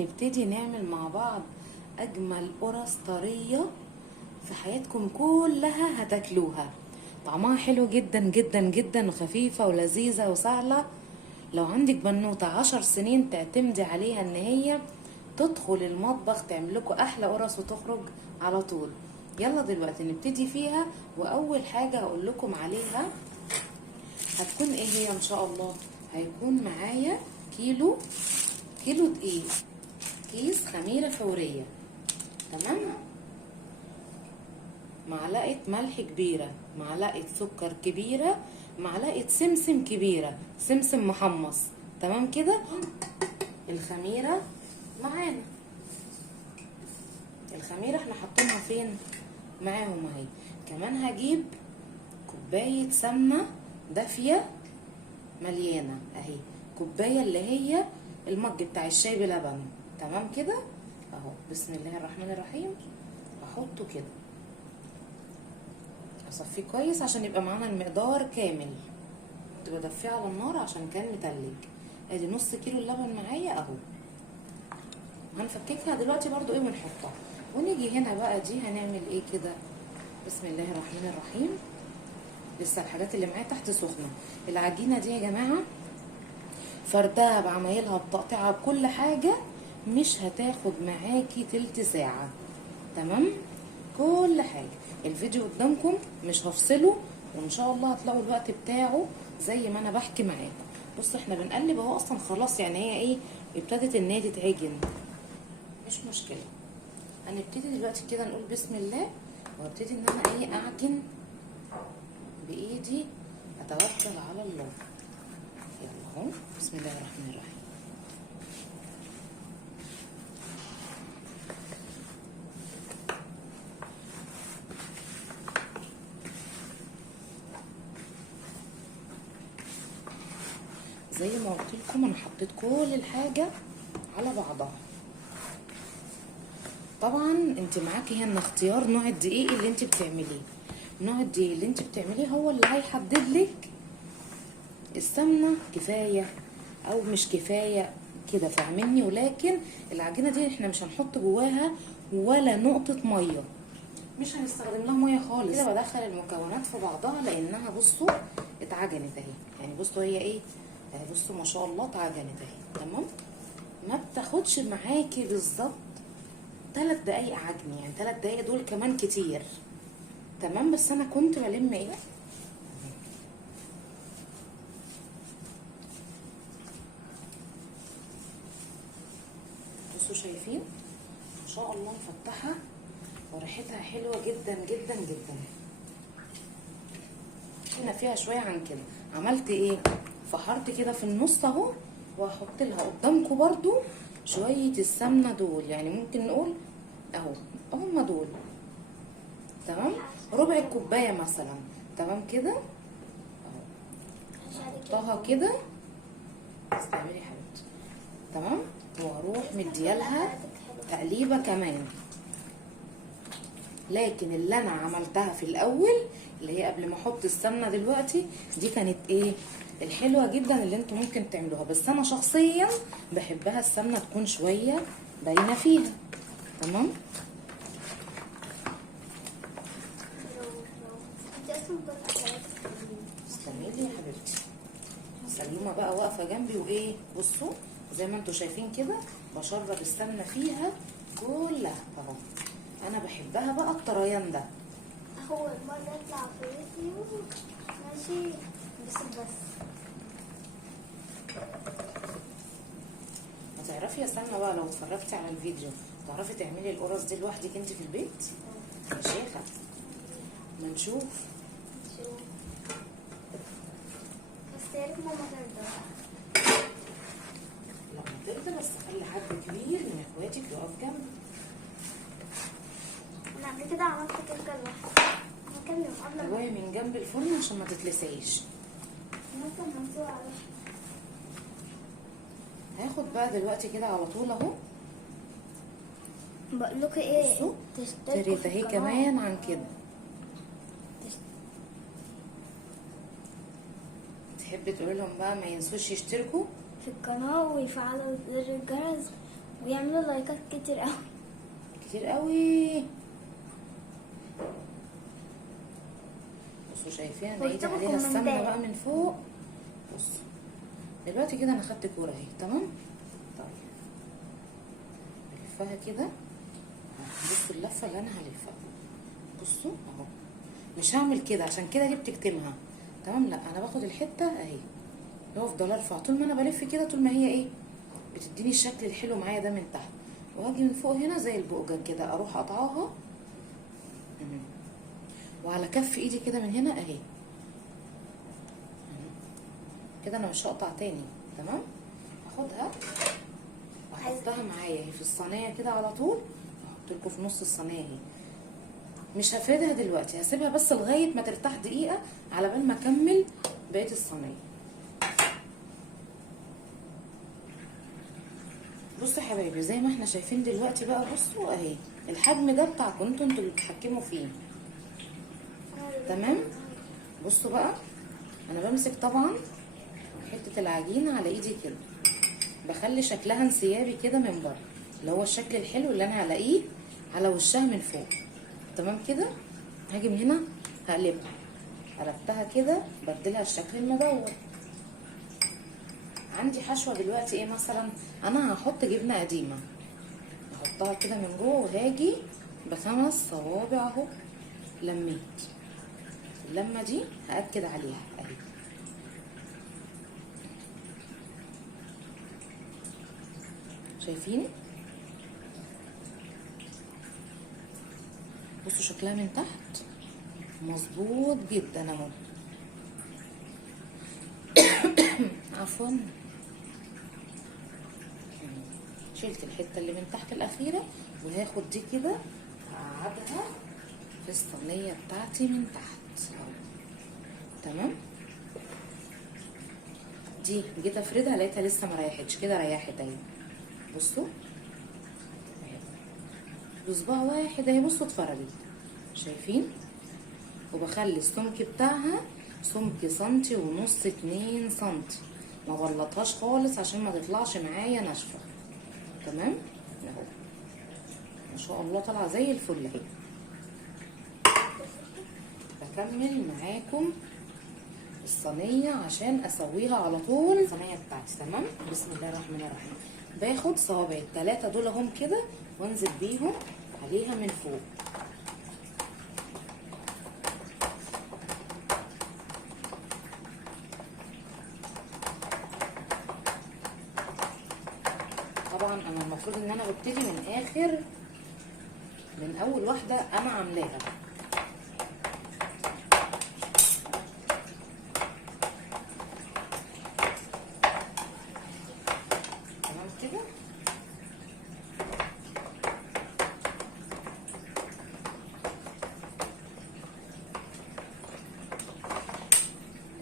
نبتدي نعمل مع بعض اجمل قرص طريه في حياتكم كلها هتاكلوها. طعمها حلو جدا جدا جدا وخفيفه ولذيذه وسهله. لو عندك بنوته 10 سنين تعتمدي عليها ان هي تدخل المطبخ تعمل لكم احلى قرص وتخرج على طول. يلا دلوقتي نبتدي فيها. واول حاجه هقول لكم عليها هتكون ايه هي ان شاء الله. هيكون معايا كيلو دقيق، كيس خميره فوريه، تمام، معلقه ملح كبيره، معلقه سكر كبيره، معلقه سمسم كبيره، سمسم محمص، تمام كده. الخميره معانا، الخميره احنا حاطينها فين معاهم اهي. كمان هجيب كوبايه سمنه دافيه مليانه اهي، كوبايه اللي هي المج بتاع الشاي بلبن، تمام كده اهو. بسم الله الرحمن الرحيم. احطه كده، اصفيه كويس عشان يبقى معانا المقدار كامل. كنت بدفيه على النار عشان كان متلج. ادي نص كيلو اللبن معايا اهو. هنفككها دلوقتي برضو ايه ونحطها. ونيجي هنا بقى دي هنعمل ايه كده. بسم الله الرحمن الرحيم. لسه الحاجات اللي معايا تحت سخنه. العجينه دي يا جماعه فردها بعمايلها بتقطيعها بكل حاجه مش هتاخد معاكي تلت ساعه، تمام. كل حاجه الفيديو قدامكم مش هفصله، وان شاء الله هتلاقوا الوقت بتاعه زي ما انا بحكي معاكم. بصوا احنا بنقلب اهو، اصلا خلاص يعني هي ايه ابتدت ان هي تتعجن، مش مشكله. هنبتدي دلوقتي كده نقول بسم الله، وابتدي ان انا ايه اعجن بايدي، اتوكل على الله. يلا اهو بسم الله الرحمن الرحيم. زي ما قلت لكم انا حطيت كل الحاجه على بعضها. طبعا انت معاكي هنا اختيار نوع الدقيق اللي انت بتعمليه. نوع الدقيق اللي انت بتعمليه هو اللي هيحدد لك السمنه كفايه او مش كفايه كده، فاهميني. ولكن العجينه دي احنا مش هنحط جواها ولا نقطه ميه، مش هنستخدم لها ميه خالص. كده بدخل المكونات في بعضها لانها بصوا اتعجنت اهي. يعني بصوا هي ايه اهي، بصوا ما شاء الله اتعجنت اهي، تمام. ما بتاخدش معاكي بالظبط 3 دقايق عجن، يعني 3 دقايق دول كمان كتير، تمام. بس انا كنت بلم ايه، بصوا شايفين ما شاء الله مفتحه وريحتها حلوه جدا جدا جدا. هنا فيها شويه عن كده. عملت ايه، فحرت كده في النص اهو، وهحط لها قدامكم برضو شويه السمنه دول، يعني ممكن نقول اهو هم دول، تمام، ربع الكوبايه مثلا، تمام كده اهو. احطها كده، استعملي يا حبيبتي، تمام. واروح مديالها تقليبه كمان. لكن اللي انا عملتها في الاول اللي هي قبل ما احط السمنه دلوقتي دي كانت ايه الحلوه جدا اللي انتوا ممكن تعملوها. بس انا شخصيا بحبها السمنه تكون شويه باينه فيها، تمام. استنيلي يا حبيبتي. سليمه بقى واقفه جنبي وايه، بصوا زي ما انتوا شايفين كده بشرب السمنه فيها كلها اهو. انا بحبها بقى الطريان ده. هو المرة يطلع في يوتيوب ماشي بس هتعرفي يا سلمى بقى لو اتفرجتي على الفيديو تعرفي تعملي القرص دي لوحدك انت في البيت يا شيخه. ما نشوف. بس يا ريت ماما ترضى. لما ترضى بس خلي حد كبير من اخواتك يقف جنبك. انا قبل كده عملت كيكه لوحدي. هكلم قبل هواية من جنب الفرن عشان ما تتلسعيش. ممكن نسوي على هاخد بقى دلوقتي كده على طول اهو. بقول لكم ايه، بصوا تشتركوا في اهي القناة. كمان عن كده. تحبي تقولي لهم بقى ما ينسوش يشتركوا في القناة ويفعلوا زر الجرس ويعملوا لايكات كتير قوي. كتير قوي. بصوا شايفين انا ايدي ويكتبوا عليها السمنه كومنتات. بقى من فوق. بصوا دلوقتي كده انا خدت كوره اهي تمام. طيب بلفها كده. بصوا اللفه اللي انا هلفها. بصوا اهو. مش هعمل كده عشان كده دي بتكتمها تمام. لا انا باخد الحته اهي وافضل ارفع طول ما انا بلف كده، طول ما هي ايه بتديني الشكل الحلو معايا ده من تحت، واجي من فوق هنا زي البقجه كده اروح اقطعها. وعلى كف ايدي كده من هنا اهي كده. انا مش هقطع تاني تمام. هاخدها واحطها معايا اهي في الصينيه كده على طول. احط لكم في نص الصينيه اهي. مش هفردها دلوقتي، هسيبها بس لغايه ما ترتاح دقيقه على بال ما اكمل بقيه الصينيه. بصوا يا حبايبي زي ما احنا شايفين دلوقتي بقى. بصوا اهي الحجم ده بتاعكم انتوا اللي بتتحكموا فيه تمام. بصوا بقى انا بمسك طبعا حته العجينه على ايدي كده، بخلي شكلها انسيابي كده من بره، اللي هو الشكل الحلو اللي انا هلاقيه على وشها من فوق تمام كده. هاجي من هنا هقلبها، قلبتها كده بديلها الشكل المدور. عندي حشوه دلوقتي ايه مثلا، انا هحط جبنه قديمه احطها كده من جوه، وهاجي ب5 صوابع اهو لميت. اللمه دي هاكد عليها اهي. شايفين؟ بصوا شكلها من تحت مظبوط جدا اهو. عفوا شلت الحته اللي من تحت الاخيره، وهاخد دي كده هقعدها في الصينيه بتاعتي من تحت اهو تمام. دي جيت افردها لقيتها لسه ما ريحتش كده، ريحت اهي. بصوا بصباع واحد اهي. بصوا اتفردت شايفين. وبخلي السمك بتاعها سمك 1.5 سم 2 سم، ما بلطهاش خالص عشان ما تطلعش معايا ناشفه تمام اهو. ما شاء الله طالعه زي الفل اهي. بكمل معاكم الصينيه عشان اسويها على طول. الصينيه بتاعتي تمام. بسم الله الرحمن الرحيم. باخد صوابع ال3 دول اهم كده وانزل بيهم عليها من فوق. طبعا انا المفروض ان انا ببتدي من اخر، من اول واحده انا عاملاها تمام كده.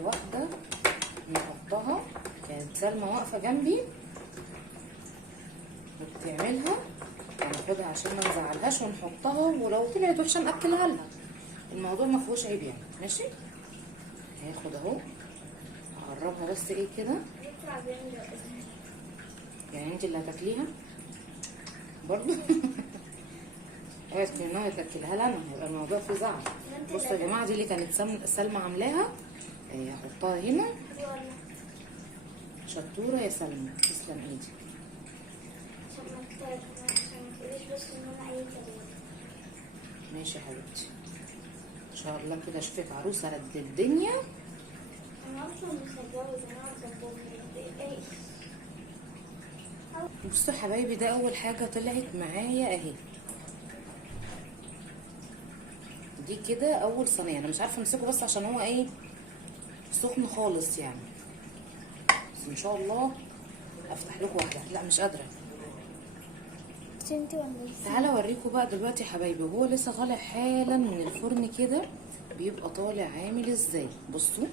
واحده نحطها، كانت سلمى واقفه جنبي وبتعملها، هناخدها عشان ما نزعلهاش ونحطها، ولو طلعت وحشه ناكلها لها. الموضوع ما فيهوش عيب يعني. ماشي. هاخد اهو هقربها بس ايه كده. يعني انت اللي هتاكليها برضه. اوعي تكوني ناويه تاكلها لنا، هيبقى الموضوع فيه زعل. بصوا يا جماعه دي اللي كانت سلمى عاملاها، هحطها هنا. شطوره يا سلمى، تسلم ايدك. ماشي يا حبيبتي. ان شاء الله كده اشوفك عروسه قد الدنيا. انا اصلا مش هتجوز، انا هتجوز. بصوا يا حبايبي ده اول حاجه طلعت معايا اهي. دي كده اول صينيه. انا مش عارفه امسكه بس عشان هو ايه سخن خالص يعني، بس ان شاء الله افتح لكم واحده. لا مش قادره. تعالى اوريكم بقى دلوقتي يا حبايبي، وهو لسه طالع حالا من الفرن كده بيبقى طالع عامل ازاي. بصوا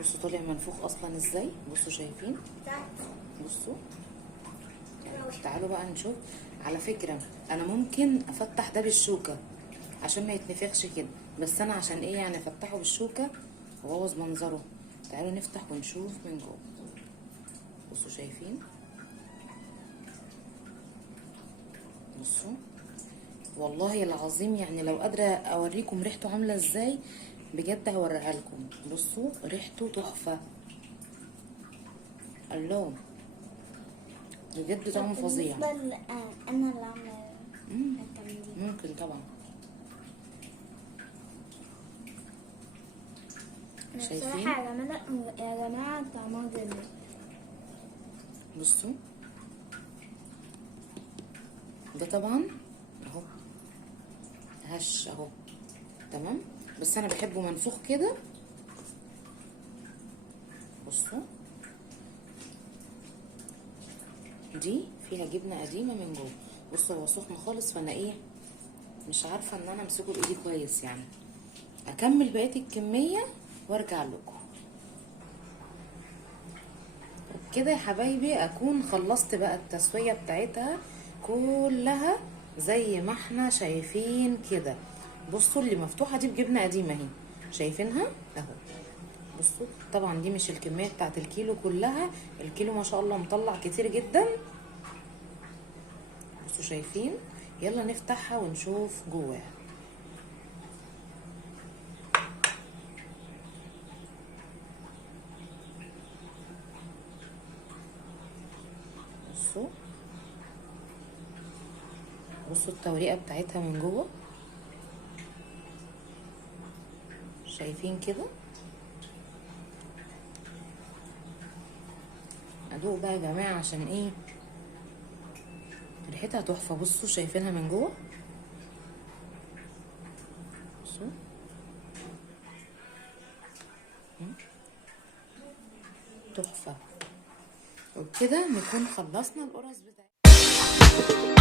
بصوا طالع منفوخ اصلا ازاي. بصوا شايفين. بصوا تعالوا بقى نشوف. على فكره انا ممكن افتح ده بالشوكه عشان ما يتنفخش كده، بس انا عشان ايه يعني افتحه بالشوكه وابوظ منظره. تعالوا نفتح ونشوف من جوه. بصوا شايفين؟ بصوا والله العظيم يعني لو قادره اوريكم ريحته عامله ازاي بجد هوريها لكم. بصوا ريحته تحفه. الله بجد طعمه فظيع. بالنسبة أنا اللي عاملة التمرين. ممكن طبعا. شايفين؟ بصراحة يا جماعة طعمها جميل. بصوا ده طبعا اهو هش اهو تمام، بس انا بحبه منفوخ كده. بصوا دي فيها جبنه قديمه من جوه. بصوا هو سخن خالص فانا ايه مش عارفه ان انا امسكه بايدي كويس يعني. اكمل بقيه الكميه وارجع لكم. كده يا حبايبي اكون خلصت بقى التسويه بتاعتها كلها زي ما احنا شايفين كده. بصوا اللي مفتوحه دي بجبنه قديمه اهي، شايفينها اهو. بصوا طبعا دي مش الكميه بتاعت الكيلو كلها، الكيلو ما شاء الله مطلع كتير جدا. بصوا شايفين؟ يلا نفتحها ونشوف جواها. بصوا بصوا التوريقه بتاعتها من جوه، شايفين كده؟ ادوق بقى يا جماعه عشان ايه ريحتها تحفه. بصوا شايفينها من جوه؟ بصوا تحفه. وبكده نكون خلصنا القرص بتاعتنا.